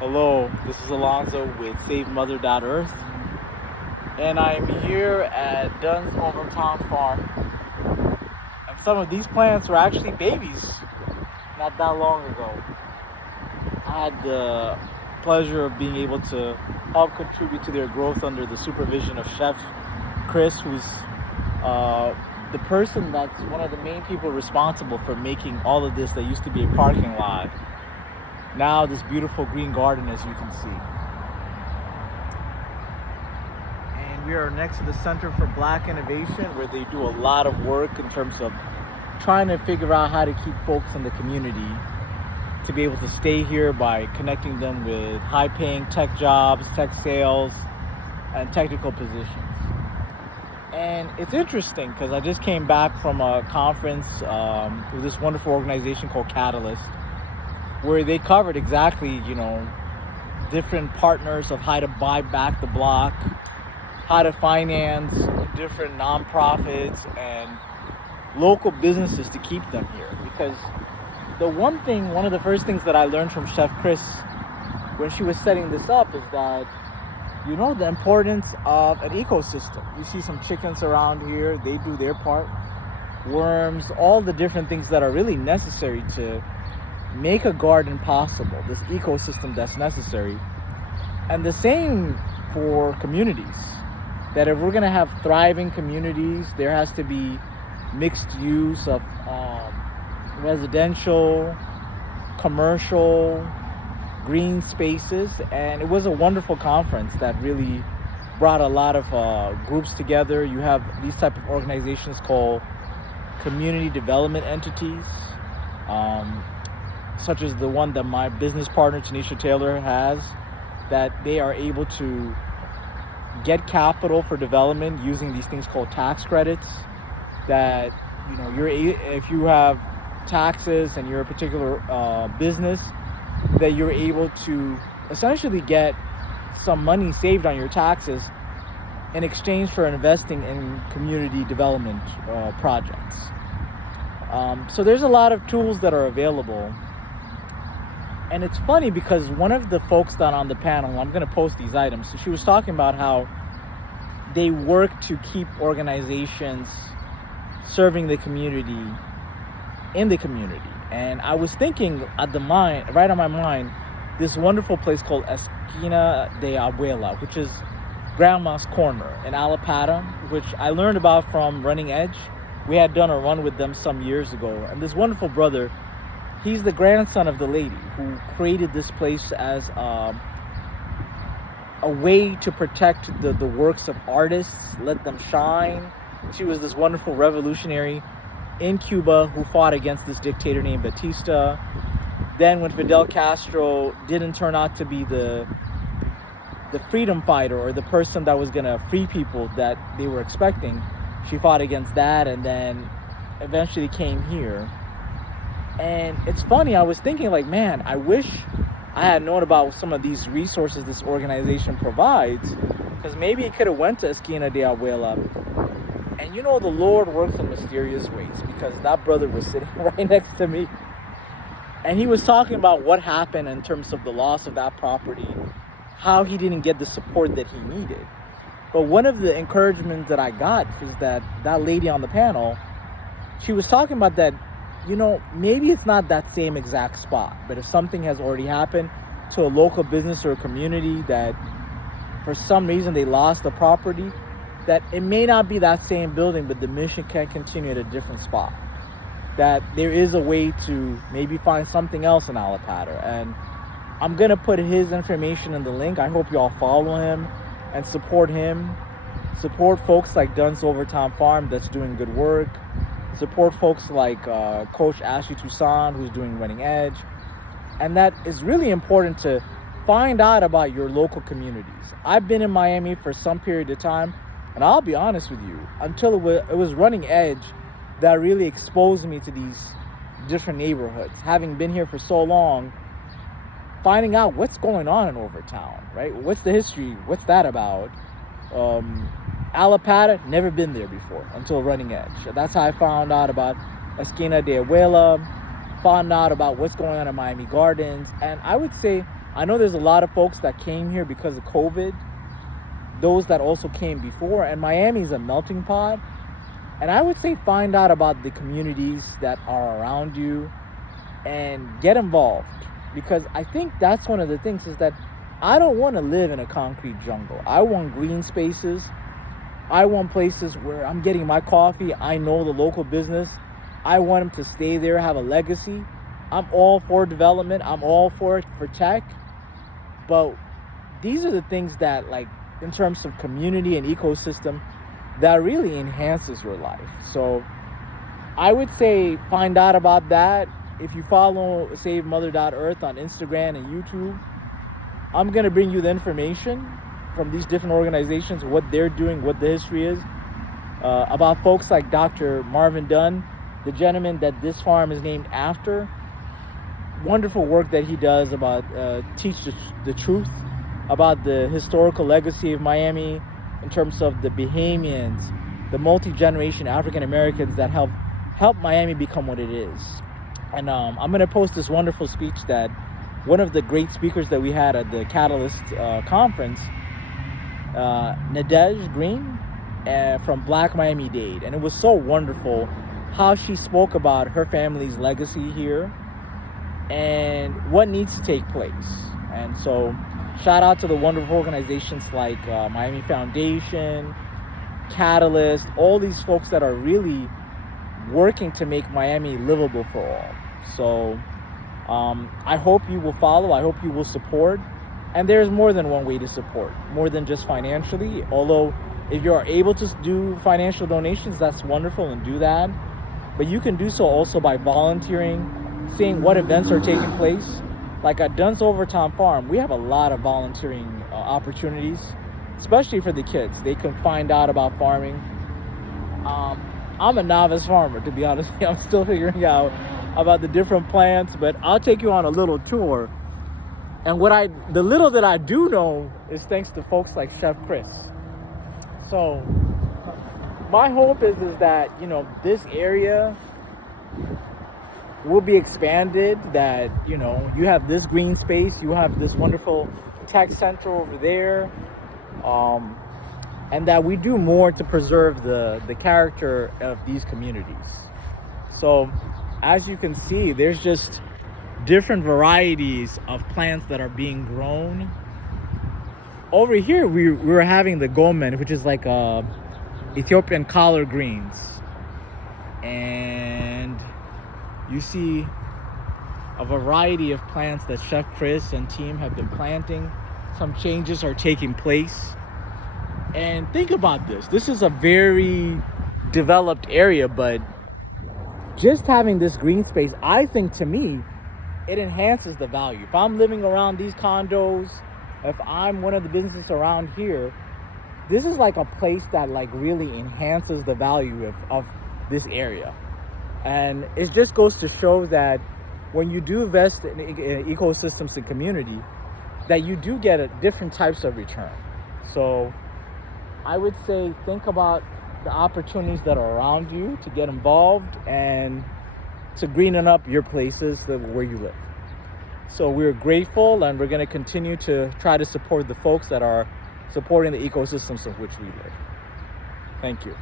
Hello, this is Alonzo with SaveMother.Earth, and I'm here at Dunn's Overtown Farm. And some of these plants were actually babies not that long ago. I had the pleasure of being able to help contribute to their growth under the supervision of Chef Chris, who's the person that's one of the main people responsible for making all of this that used to be a parking lot now this beautiful green garden, as you can see. And we are next to the Center for Black Innovation, where they do a lot of work in terms of trying to figure out how to keep folks in the community to be able to stay here by connecting them with high-paying tech jobs, tech sales, and technical positions. And it's interesting because I just came back from a conference with this wonderful organization called Catalyst, where they covered exactly, different partners of how to buy back the block, how to finance different nonprofits and local businesses to keep them here. Because one of the first things that I learned from Chef Chris when she was setting this up is that, the importance of an ecosystem. You see some chickens around here, they do their part, worms, all the different things that are really necessary to make a garden possible, this ecosystem that's necessary. And the same for communities, that if we're going to have thriving communities, there has to be mixed use of residential, commercial, green spaces. And it was a wonderful conference that really brought a lot of groups together. You have these type of organizations called community development entities, such as the one that my business partner Tanisha Taylor has, that they are able to get capital for development using these things called tax credits. That if you have taxes and you're a particular business, that you're able to essentially get some money saved on your taxes in exchange for investing in community development projects. So there's a lot of tools that are available. And it's funny because one of the folks that on the panel, I'm going to post these items, so she was talking about how they work to keep organizations serving the community in the community. And I was thinking right on my mind, this wonderful place called Esquina de Abuela, which is Grandma's Corner in Allapattah, which I learned about from Running Edge. We had done a run with them some years ago. And this wonderful brother, he's the grandson of the lady who created this place as a way to protect the works of artists, let them shine. She was this wonderful revolutionary in Cuba who fought against this dictator named Batista. Then when Fidel Castro didn't turn out to be the freedom fighter or the person that was going to free people that they were expecting, she fought against that and then eventually came here. And it's funny, I was thinking man, I wish I had known about some of these resources this organization provides, because maybe it could have went to Esquina de Abuela. And the Lord works in mysterious ways, because that brother was sitting right next to me. And he was talking about what happened in terms of the loss of that property, how he didn't get the support that he needed. But one of the encouragements that I got was that lady on the panel, she was talking about that, maybe it's not that same exact spot, but if something has already happened to a local business or a community that for some reason they lost the property, that it may not be that same building, but the mission can continue at a different spot. That there is a way to maybe find something else in Allapattah. And I'm going to put his information in the link. I hope you all follow him and support him. Support folks like Dunn's Overtown Farm that's doing good work. Support folks like Coach Ashley Toussaint, who's doing Running Edge. And that is really important to find out about your local communities. I've been in Miami for some period of time, and I'll be honest with you, until it was Running Edge that really exposed me to these different neighborhoods. Having been here for so long, finding out what's going on in Overtown, right? What's the history? What's that about? Allapattah, never been there before until Running Edge. That's how I found out about Esquina de Abuela, found out about what's going on in Miami Gardens. And I would say I know there's a lot of folks that came here because of COVID, those that also came before, and Miami's a melting pot. And I would say find out about the communities that are around you and get involved, because I think that's one of the things is that I don't want to live in a concrete jungle. I want green spaces. I want places where I'm getting my coffee. I know the local business. I want them to stay there, have a legacy. I'm all for development. I'm all for tech. But these are the things that, like, in terms of community and ecosystem, that really enhances your life. So I would say find out about that. If you follow SaveMother.Earth on Instagram and YouTube, I'm going to bring you the information from these different organizations, what they're doing, what the history is, about folks like Dr. Marvin Dunn, the gentleman that this farm is named after. Wonderful work that he does about teach the truth about the historical legacy of Miami in terms of the Bahamians, the multi-generation African Americans that help Miami become what it is. And I'm going to post this wonderful speech that one of the great speakers that we had at the Catalyst conference, Nadege Green from Black Miami-Dade. And it was so wonderful how she spoke about her family's legacy here and what needs to take place. And so shout out to the wonderful organizations like Miami Foundation, Catalyst, all these folks that are really working to make Miami livable for all. So I hope you will follow. I hope you will support. And there's more than one way to support, more than just financially. Although if you are able to do financial donations, that's wonderful, and do that. But you can do so also by volunteering, seeing what events are taking place. Like at Dunn's Overtown Farm, we have a lot of volunteering opportunities, especially for the kids. They can find out about farming. I'm a novice farmer, to be honest. I'm still figuring out about the different plants, but I'll take you on a little tour. And the little that I do know is thanks to folks like Chef Chris. So my hope is that, you know, this area will be expanded, that, you know, you have this green space, you have this wonderful tech center over there, and that we do more to preserve the character of these communities. So as you can see, there's just different varieties of plants that are being grown. Over here we were having the gomen, which is like Ethiopian collard greens, and you see a variety of plants that Chef Chris and team have been planting. Some changes are taking place. And think about this. This is a very developed area, but just having this green space, I think, to me, it enhances the value. If I'm living around these condos, if I'm one of the businesses around here, this is like a place that like really enhances the value of this area. And it just goes to show that when you do invest in ecosystems and community, that you do get different types of return. So I would say think about the opportunities that are around you to get involved and to greening up your places where you live. So we're grateful, and we're going to continue to try to support the folks that are supporting the ecosystems of which we live. Thank you.